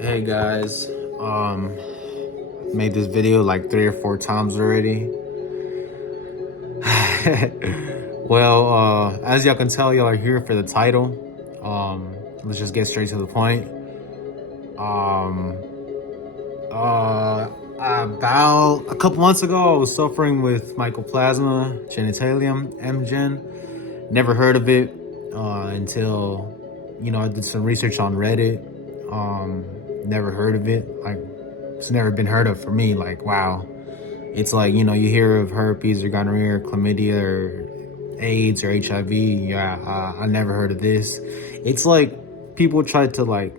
Hey guys, made this video like 3 or 4 times already. As y'all can tell, y'all are here for the title. Let's just get straight to the point. Um, about a couple months ago, I was suffering with mycoplasma genitalium, mgen. Never heard of it until I did some research on Reddit. Never heard of it. Like, it's never been heard of for me. Like, wow. It's like, you hear of herpes or gonorrhea or chlamydia or AIDS or HIV. Yeah, I never heard of this. It's like people try to, like,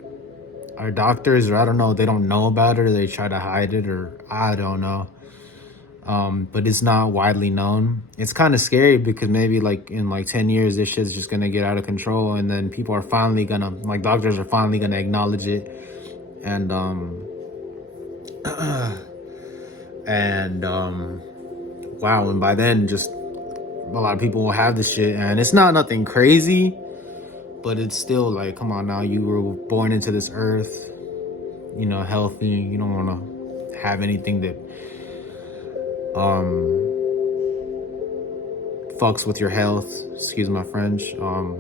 our doctors, or I don't know, they don't know about it, or they try to hide it, or I don't know. But it's not widely known. It's kind of scary because maybe like in like 10 years, this shit's just gonna get out of control, and then people are finally gonna, like, doctors are finally gonna acknowledge it. And wow, and by then just a lot of people will have this shit, and it's not nothing crazy, but it's still like, come on now, you were born into this earth, healthy. You don't want to have anything that fucks with your health, excuse my French. Or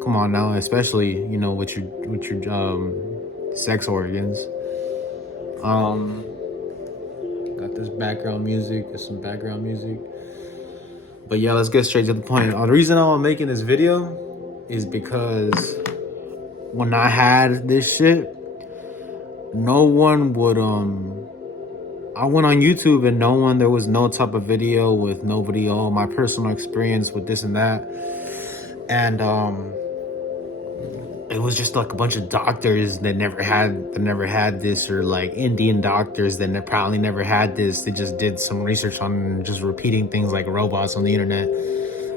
come on now, especially with your sex organs. Got this background music, got some background music. But yeah, let's get straight to the point. The reason I'm making this video is because when I had this shit, no one would I went on YouTube and there was no type of video with nobody, oh, my personal experience with this and that. And it was just like a bunch of doctors that never had this, or like Indian doctors that probably never had this. They just did some research on just repeating things like robots on the internet.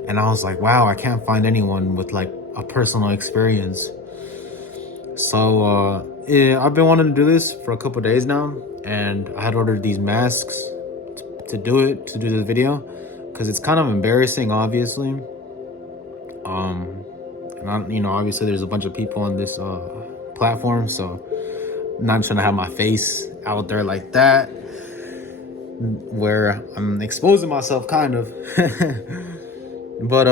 And I was like, wow, I can't find anyone with like a personal experience. So yeah, I've been wanting to do this for a couple of days now, and I had ordered these masks to do the video, because it's kind of embarrassing, obviously. And obviously there's a bunch of people on this platform, so I'm not trying to have my face out there like that, where I'm exposing myself, kind of. But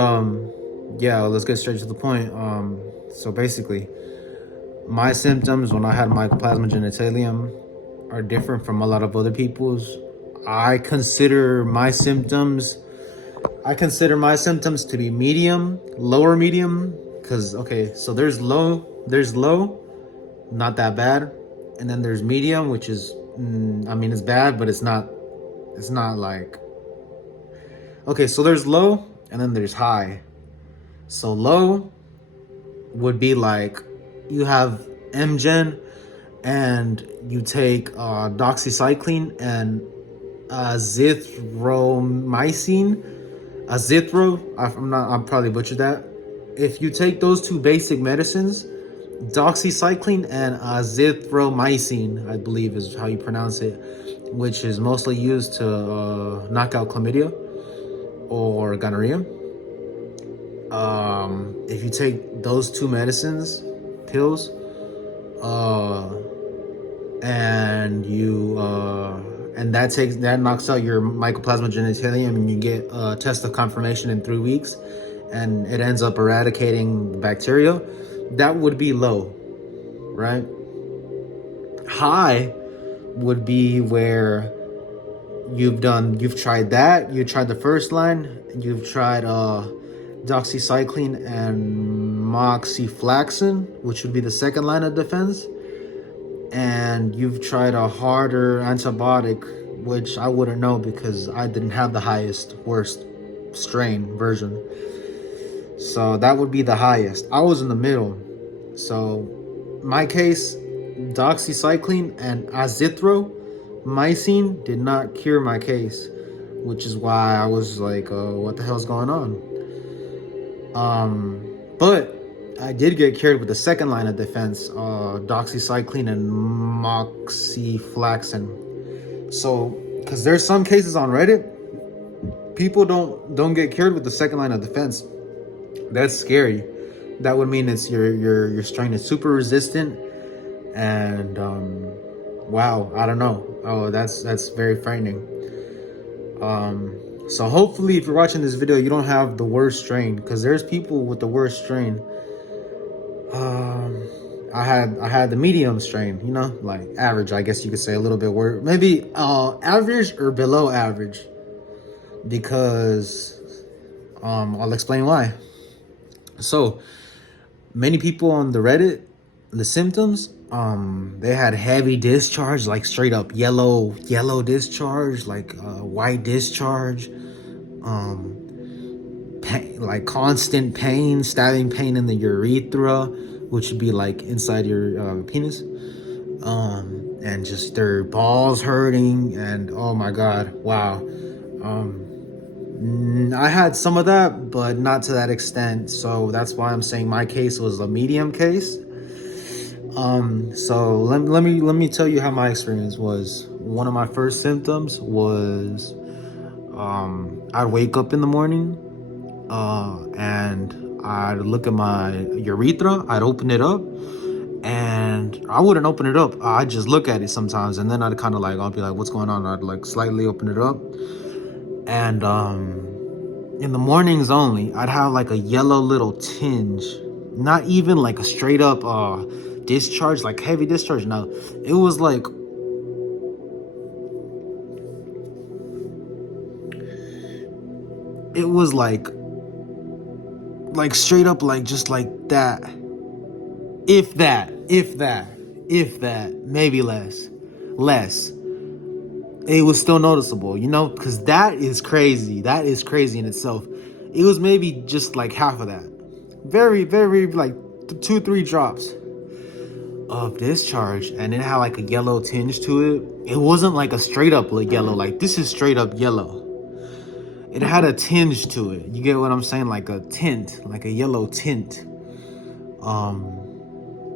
yeah, let's get straight to the point. So basically, my symptoms when I had mycoplasma genitalium are different from a lot of other people's. I consider my symptoms to be medium, lower medium, because okay, so there's low, not that bad, and then there's medium, which is, I mean, it's bad, but it's not like, okay, so there's low and then there's high. So low would be like, you have mgen and you take doxycycline and azithromycin. I'm probably butchered that. If you take those two basic medicines, doxycycline and azithromycin, I believe is how you pronounce it, which is mostly used to knock out chlamydia or gonorrhea. If you take those two pills, and that knocks out your mycoplasma genitalium, and you get a test of confirmation in 3 weeks, and it ends up eradicating the bacteria, that would be low, right? High would be where you've tried the first line, you've tried doxycycline and moxifloxacin, which would be the second line of defense, and you've tried a harder antibiotic, which I wouldn't know because I didn't have the worst strain version. So that would be the highest. I was in the middle. So my case, doxycycline and azithromycin did not cure my case, which is why I was like, what the hell's going on? But I did get cured with the second line of defense, doxycycline and moxifloxacin. So, because there's some cases on Reddit, people don't get cured with the second line of defense. That's scary. That would mean it's your strain is super resistant, And wow, I don't know. Oh, that's very frightening. So hopefully, if you're watching this video, you don't have the worst strain, because there's people with the worst strain. Um, I had the medium strain, like average, I guess you could say, a little bit worse, maybe average or below average, because I'll explain why. So many people on the Reddit, the symptoms, they had heavy discharge, like straight up yellow discharge, like white discharge, pain, like constant pain, stabbing pain in the urethra, which would be like inside your penis, and just their balls hurting, and oh my god, wow. I had some of that, but not to that extent, so that's why I'm saying my case was a medium case. So let me tell you how my experience was. One of my first symptoms was I'd wake up in the morning, and I'd look at my urethra, I'd open it up, and I wouldn't open it up. I'd just look at it sometimes, and then I'd kind of like, I'll be like, what's going on? I'd like slightly open it up, and in the mornings only, I'd have like a yellow little tinge, not even like a straight up discharge, like heavy discharge. No, it was like it was like straight up, like just like that, if that, maybe less. It was still noticeable, because that is crazy. That is crazy in itself. It was maybe just like half of that. Very, very, like 2, 3 drops of discharge, and it had like a yellow tinge to it. It wasn't like a straight up like yellow, like this is straight up yellow. It had a tinge to it. You get what I'm saying? Like a tint, like a yellow tint.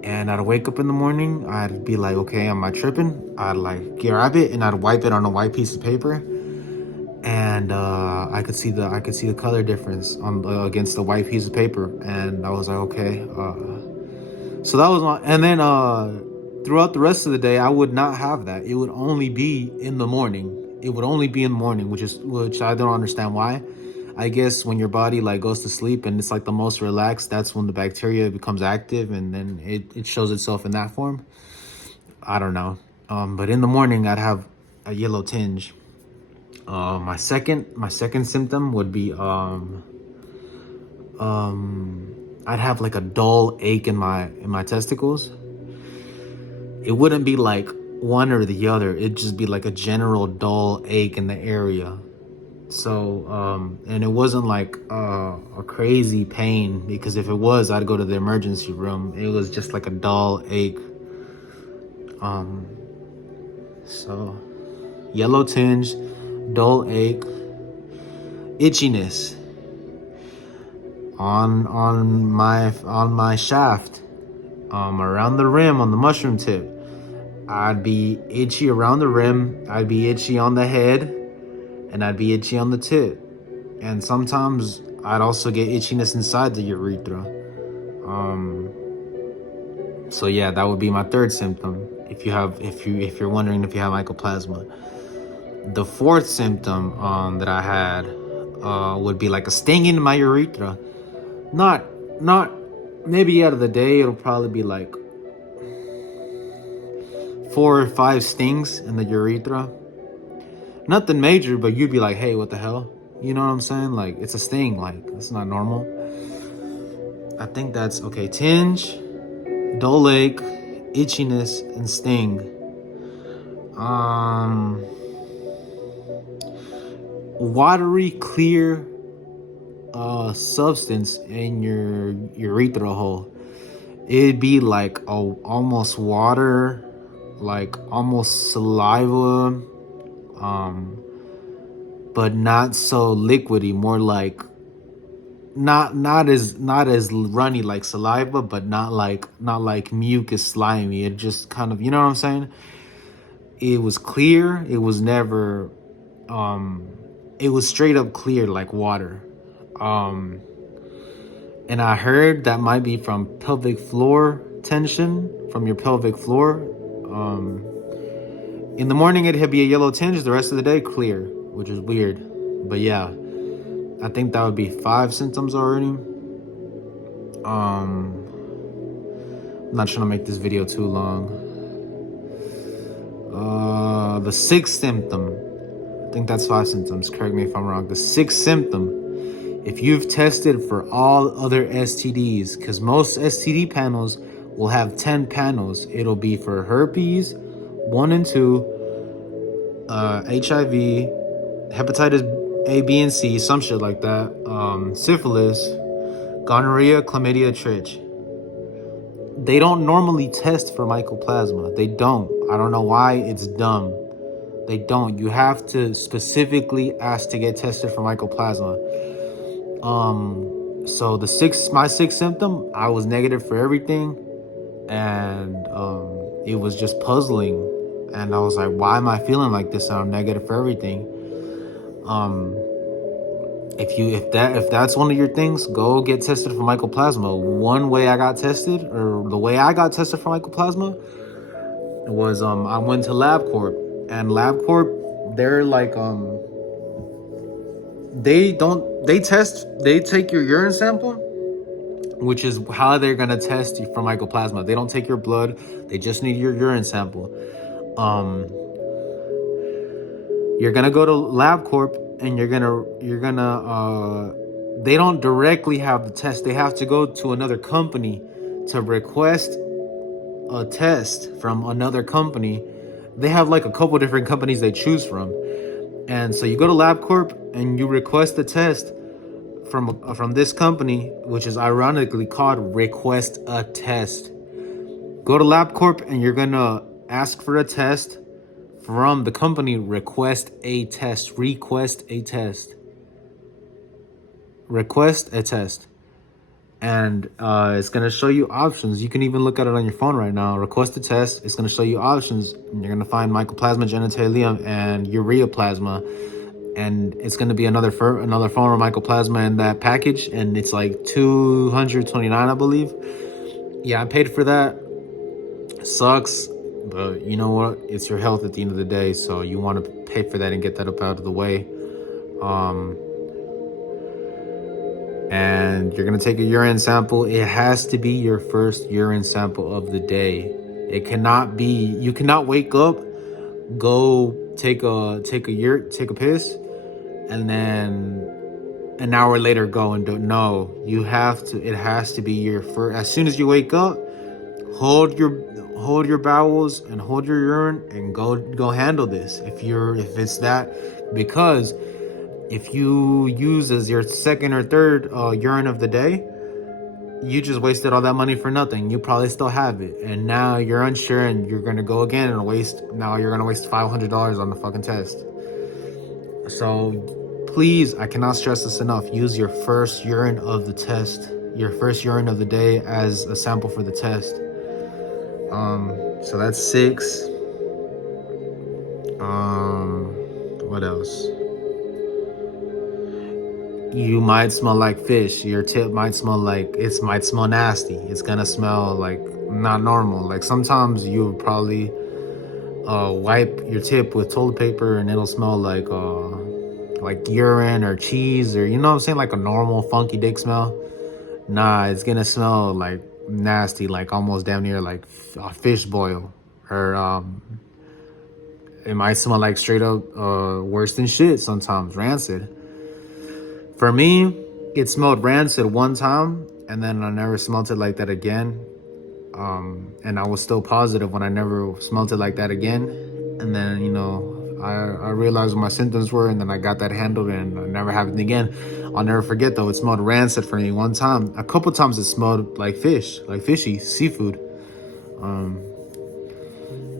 And I'd wake up in the morning, I'd be like, okay, am I tripping? I'd like grab it and I'd wipe it on a white piece of paper, and I could see the color difference on against the white piece of paper, and I was like, okay. So that was my, and then throughout the rest of the day, I would not have that. It would only be in the morning. It would only be in the morning, which I don't understand why. I guess when your body like goes to sleep and it's like the most relaxed, that's when the bacteria becomes active, and then it shows itself in that form. I don't know. But in the morning, I'd have a yellow tinge. My second symptom would be I'd have like a dull ache in my testicles. It wouldn't be like one or the other. It'd just be like a general dull ache in the area. So and it wasn't like a crazy pain, because if it was, I'd go to the emergency room. It was just like a dull ache. So yellow tinge, dull ache, itchiness on my shaft, around the rim, on the mushroom tip. I'd be itchy around the rim, I'd be itchy on the head, and I'd be itchy on the tip. And sometimes I'd also get itchiness inside the urethra. So yeah, that would be my third symptom. If you're wondering if you have mycoplasma. The fourth symptom that I had would be like a stinging in my urethra. Not maybe out of the day it'll probably be like 4 or 5 stings in the urethra. Nothing major, but you'd be like, hey, what the hell? You know what I'm saying? Like, it's a sting. Like, it's not normal. I think that's okay. Tinge, dull ache, itchiness, and sting. Watery, clear substance in your urethra hole. It'd be like almost water, like almost saliva, but not so liquidy, more like not as runny like saliva, but not like mucus slimy. It just kind of, you know what I'm saying? It was clear. It was never it was straight up clear like water. And I heard that might be from pelvic floor tension from your pelvic floor. Um, in the morning, it'd be a yellow tinge. The rest of the day, clear, which is weird. But yeah, I think that would be 5 symptoms already. I'm not trying to make this video too long. The 6th symptom, I think that's 5 symptoms. Correct me if I'm wrong. The 6th symptom, if you've tested for all other STDs, because most STD panels will have 10 panels. It'll be for herpes 1 and 2, HIV, hepatitis A, B, and C, some shit like that, syphilis, gonorrhea, chlamydia, trich. They don't normally test for mycoplasma. They don't. I don't know why. It's dumb. They don't. You have to specifically ask to get tested for mycoplasma. So my sixth symptom, I was negative for everything, and it was just puzzling, and I was like, why am I feeling like this? And I'm negative for everything. If that's one of your things, go get tested for mycoplasma. One way I got tested, or the way I got tested for mycoplasma, was I went to LabCorp, and LabCorp, they're like they take your urine sample, which is how they're gonna test you for mycoplasma. They don't take your blood, they just need your urine sample. You're gonna go to LabCorp, and you're gonna they don't directly have the test. They have to go to another company to request a test from another company. They have like a couple different companies they choose from. And so you go to LabCorp and you request a test from this company, which is ironically called Request a Test. Go to LabCorp and you're gonna ask for a test from the company. Request a test. And it's gonna show you options. You can even look at it on your phone right now. Request a test. It's gonna show you options, and you're gonna find mycoplasma genitalium and ureaplasma, and it's gonna be another form of mycoplasma in that package, and it's like $229, I believe. Yeah, I paid for that. Sucks, but you know what? It's your health at the end of the day, so you want to pay for that and get that up out of the way. And you're gonna take a urine sample. It has to be your first urine sample of the day. It cannot be. You cannot wake up, go take a piss, and then an hour later go and do it. No, you have to. It has to be your first. As soon as you wake up, hold your bowels and hold your urine and go handle this. If it's that, because if you use as your second or third urine of the day, you just wasted all that money for nothing. You probably still have it, and now you're unsure, and you're gonna go again and waste $500 on the fucking test. So please, I cannot stress this enough, use your first urine of the test, your first urine of the day, as a sample for the test. So that's 6. What else? You might smell like fish. Your tip might smell nasty. It's gonna smell like not normal. Like sometimes you would probably wipe your tip with toilet paper and it'll smell like urine or cheese, or you know what I'm saying, like a normal funky dick smell. Nah, it's gonna smell like nasty, like almost damn near like a fish boil, or it might smell like straight up worse than shit sometimes, rancid. For me, it smelled rancid one time, and then I never smelled it like that again. And I was still positive when I never smelled it like that again. And then, I realized what my symptoms were, and then I got that handled, and it never happened again. I'll never forget, though, it smelled rancid for me one time. A couple times it smelled like fish, like fishy, seafood.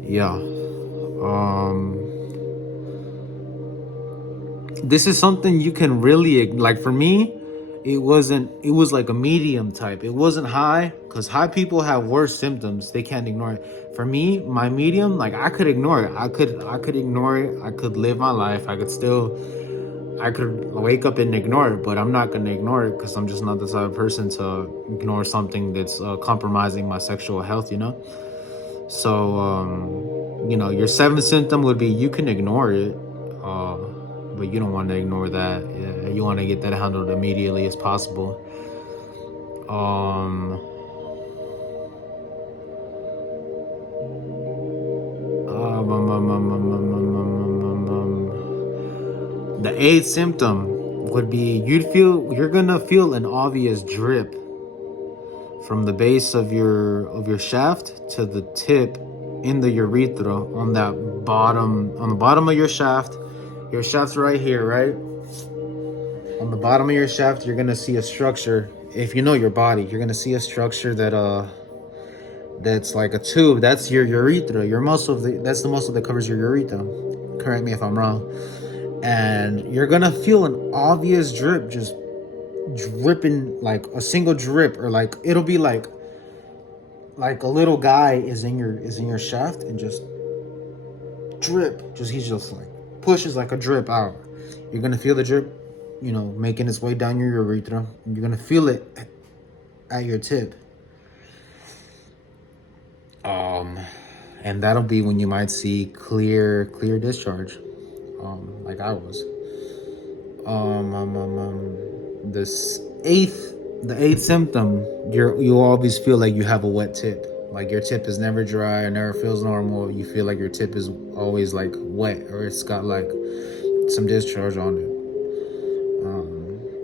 Yeah. This is something you can really, like for me, it was like a medium type. It wasn't high, because high people have worse symptoms. They can't ignore it. For me, my medium, like I could ignore it. I could ignore it. I could live my life. I I could wake up and ignore it, but I'm not gonna ignore it because I'm just not the type of person to ignore something that's compromising my sexual health, you know. So you know, your seventh symptom would be you can ignore it, uh, but you don't want to ignore that. Yeah, you want to get that handled immediately as possible. Um, um, um, um, um, um, um, um, the eighth symptom would be you're gonna feel an obvious drip from the base of your shaft to the tip in the urethra on the bottom of your shaft. Your shaft's right here, right? On the bottom of your shaft, you're gonna see a structure. If you know your body, you're gonna see a structure that's like a tube. That's your urethra. That's the muscle that covers your urethra. Correct me if I'm wrong. And you're gonna feel an obvious drip, just dripping, like a single drip, or like it'll be like a little guy is in your shaft and just drip. He's just like pushes like a drip out. You're gonna feel the drip, you know, making its way down your urethra. You're gonna feel it at your tip. And that'll be when you might see clear discharge, like I was. This the eighth symptom, you always feel like you have a wet tip. Like your tip is never dry or never feels normal. You feel like your tip is always like wet, or it's got like some discharge on it.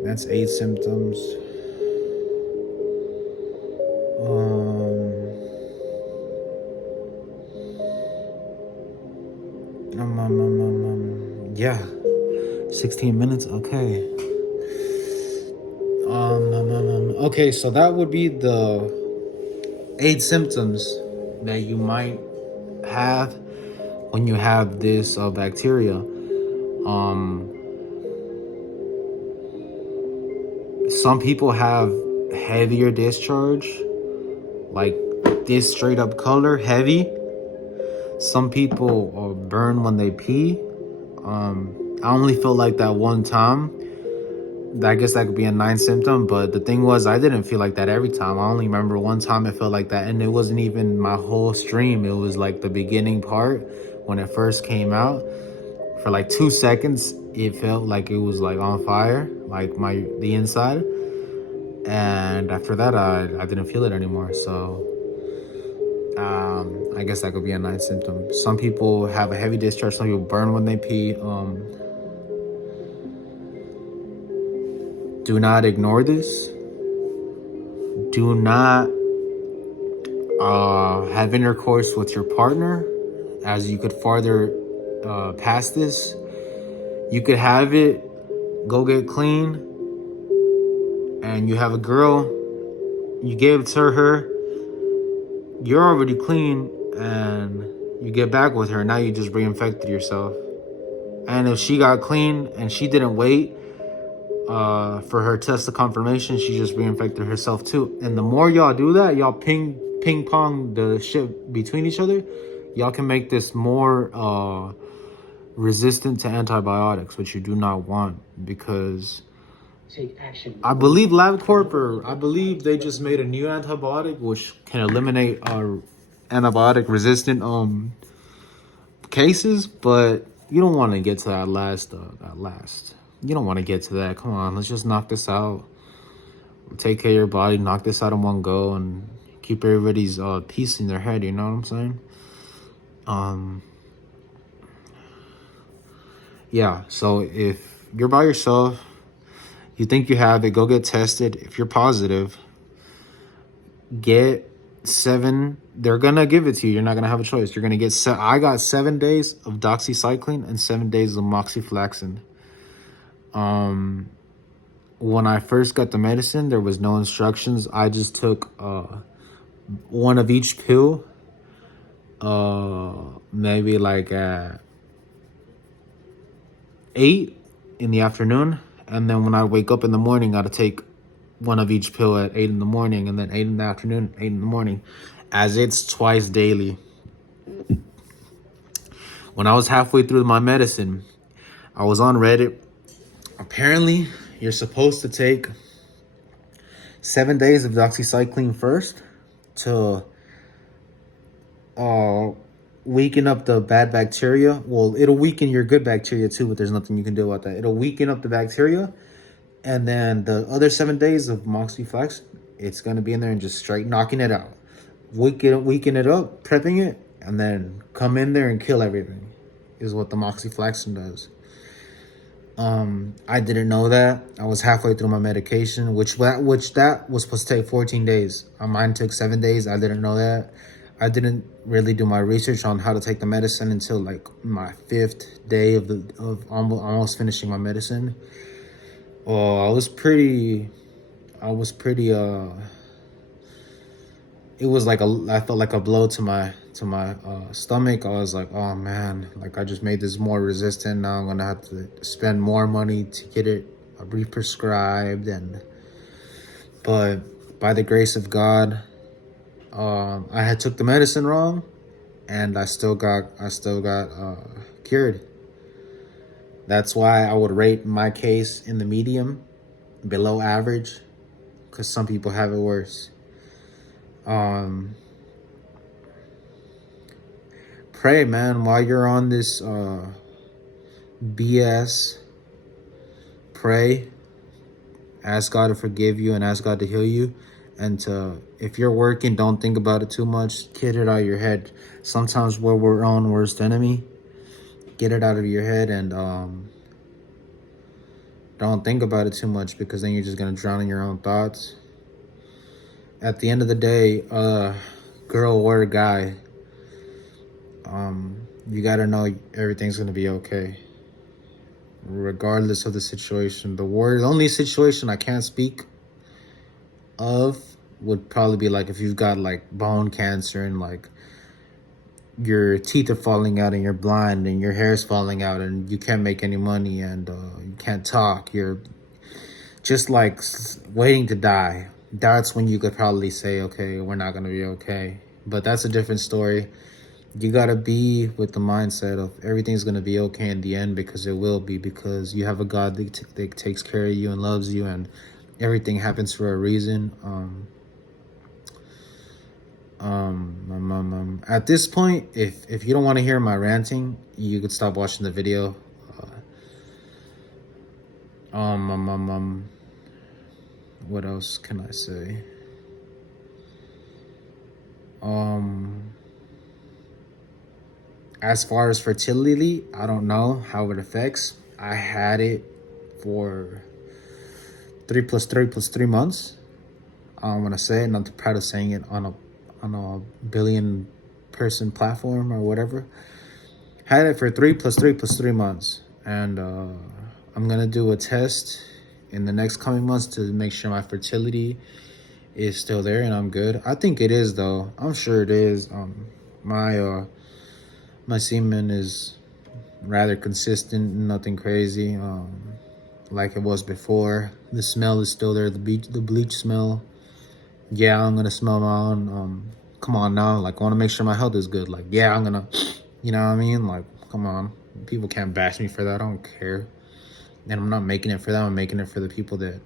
That's eight symptoms. Yeah, 16 minutes. Okay. Okay, so that would be the 8 symptoms that you might have when you have this bacteria. Some people have heavier discharge, like this straight up color, heavy. Some people burn when they pee. I only felt like that one time. I guess that could be a 9th symptom, but the thing was, I didn't feel like that every time. I only remember one time it felt like that, and it wasn't even my whole stream. It was like the beginning part when it first came out. For like 2 seconds, it felt like it was like on fire, like the inside. And after that, I didn't feel it anymore. So I guess that could be a 9th symptom. Some people have a heavy discharge. Some people burn when they pee. Do not ignore this. Do not have intercourse with your partner, as you could farther past this. You could have it, go get clean, and you have a girl, you gave it to her, you're already clean, and you get back with her. Now you just reinfected yourself. And if she got clean and she didn't wait for her test of confirmation, she just reinfected herself too. And the more y'all do that, y'all ping pong the shit between each other, y'all can make this more resistant to antibiotics, which you do not want, because I believe LabCorp, or I believe they just made a new antibiotic which can eliminate antibiotic resistant cases, but you don't want to get to that last. You don't want to get to that. Come on, let's just knock this out. Take care of your body, knock this out in one go, and keep everybody's peace in their head. You know what I'm saying? Yeah. So if you're by yourself, you think you have it, go get tested. If you're positive, get 7. They're gonna give it to you. You're not gonna have a choice. You're gonna get. I got 7 days of doxycycline and 7 days of moxifloxacin. When I first got the medicine, there was no instructions. I just took one of each pill, maybe like at 8 in the afternoon, and then when I wake up in the morning, I gotta take one of each pill at 8 in the morning, and then 8 in the afternoon, 8 in the morning, as it's twice daily. When I was halfway through my medicine, I was on Reddit. Apparently, you're supposed to take 7 days of doxycycline first to uh, weaken up the bad bacteria. Well, it'll weaken your good bacteria too, but there's nothing you can do about that. It'll weaken up the bacteria. And then the other 7 days of moxiflax, it's going to be in there and just straight knocking it out. Weaken it up, prepping it, and then come in there and kill everything is what the moxiflaxin does. I didn't know that. I was halfway through my medication, which that was supposed to take 14 days. Mine took 7 days. I didn't know that. I didn't really do my research on how to take the medicine until like my 5th day of almost finishing my medicine. Oh, I was pretty it was like I felt like a blow to my stomach. I was like, oh man, like I just made this more resistant. Now I'm gonna have to spend more money to get it re-prescribed. And but by the grace of God, I had took the medicine wrong, and I still got cured. That's why I would rate my case in the medium, below average, because some people have it worse. Pray, man, while you're on this BS. Pray, ask God to forgive you and ask God to heal you. And if you're working, don't think about it too much. Get it out of your head. Sometimes we're our own worst enemy. Get it out of your head, and don't think about it too much, because then you're just gonna drown in your own thoughts. At the end of the day, girl or guy, you gotta know everything's gonna be okay, regardless of the situation. The only situation I can't speak of would probably be like if you've got like bone cancer and like your teeth are falling out and you're blind and your hair's falling out and you can't make any money and you can't talk. You're just like waiting to die. That's when you could probably say, okay, we're not gonna be okay. But that's a different story. You gotta be with the mindset of everything's gonna be okay in the end, because it will be, because you have a God that takes care of you and loves you, and everything happens for a reason. At this point, if you don't want to hear my ranting, you could stop watching the video. What else can I say? As far as fertility, I don't know how it affects. I had it for 3 + 3 + 3 months. I don't want to say it, not too proud of saying it on a billion person platform or whatever. Had it for 3 + 3 + 3 months, and I'm gonna do a test in the next coming months to make sure my fertility is still there and I'm good. I think it is, though. I'm sure it is. My semen is rather consistent, nothing crazy, like it was before. The smell is still there, the bleach smell. Yeah, I'm gonna smell my own. Come on now, like I want to make sure my health is good. Like, yeah, I'm gonna, you know what I mean? Like, come on, people can't bash me for that. I don't care. And I'm not making it for them. I'm making it for the people that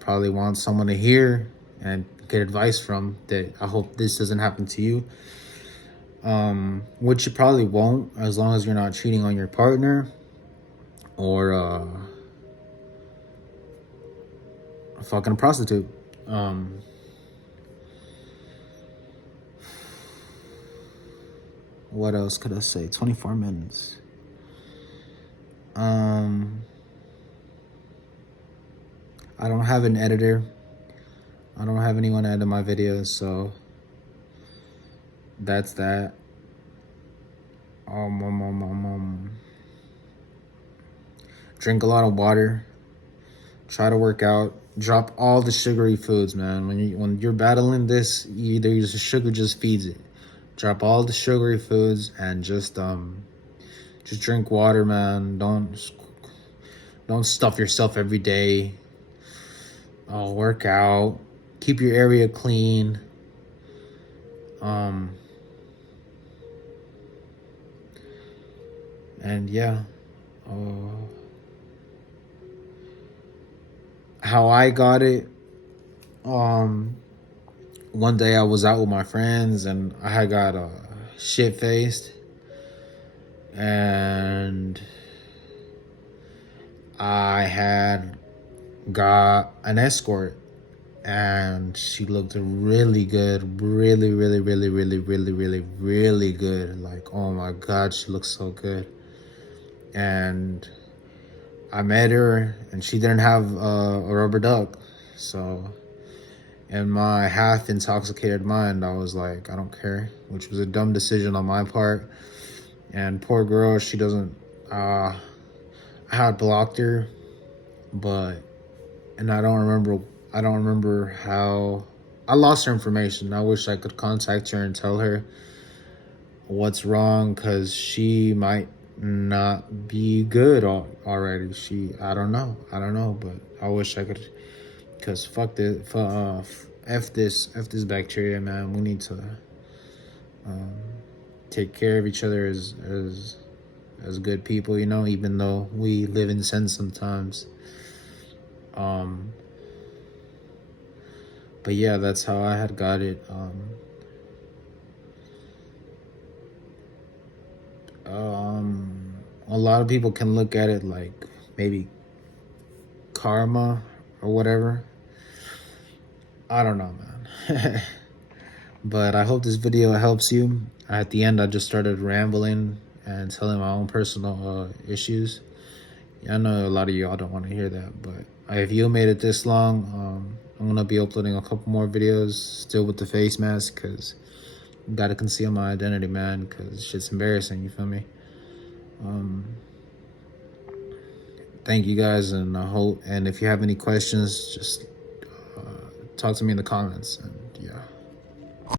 probably want someone to hear and get advice from. That I hope this doesn't happen to you. Which you probably won't, as long as you're not cheating on your partner or fucking a prostitute. What else could I say? 24 minutes. I don't have an editor. I don't have anyone to edit my videos, so that's that. Drink a lot of water. Try to work out. Drop all the sugary foods, man. When you're battling this, either your sugar just feeds it. Drop all the sugary foods and just drink water, man. Don't stuff yourself every day. Work out. Keep your area clean. And yeah, How I got it, one day I was out with my friends and I had got shit faced, and I had got an escort, and she looked really good, really good. Like, oh my god, she looks so good. And I met her, and she didn't have a rubber duck, so in my half intoxicated mind, I was like, I don't care, which was a dumb decision on my part. And poor girl, she doesn't. I had blocked her, but and I don't remember. I don't remember how. I lost her information. I wish I could contact her and tell her what's wrong, because she might not be good already. I don't know. I don't know, but I wish I could. Because fuck this. F this bacteria, man. We need to um, take care of each other as good people, you know, even though we live in sin sometimes. Um, but yeah, that's how I had got it. A lot of people can look at it like maybe karma or whatever. I don't know, man. But I hope this video helps you. At the end, I just started rambling and telling my own personal issues. I know a lot of y'all don't want to hear that, but if you made it this long, I'm gonna be uploading a couple more videos still with the face mask, because gotta conceal my identity, man, because shit's embarrassing. You feel me? Thank you guys, and I hope. And if you have any questions, just talk to me in the comments. And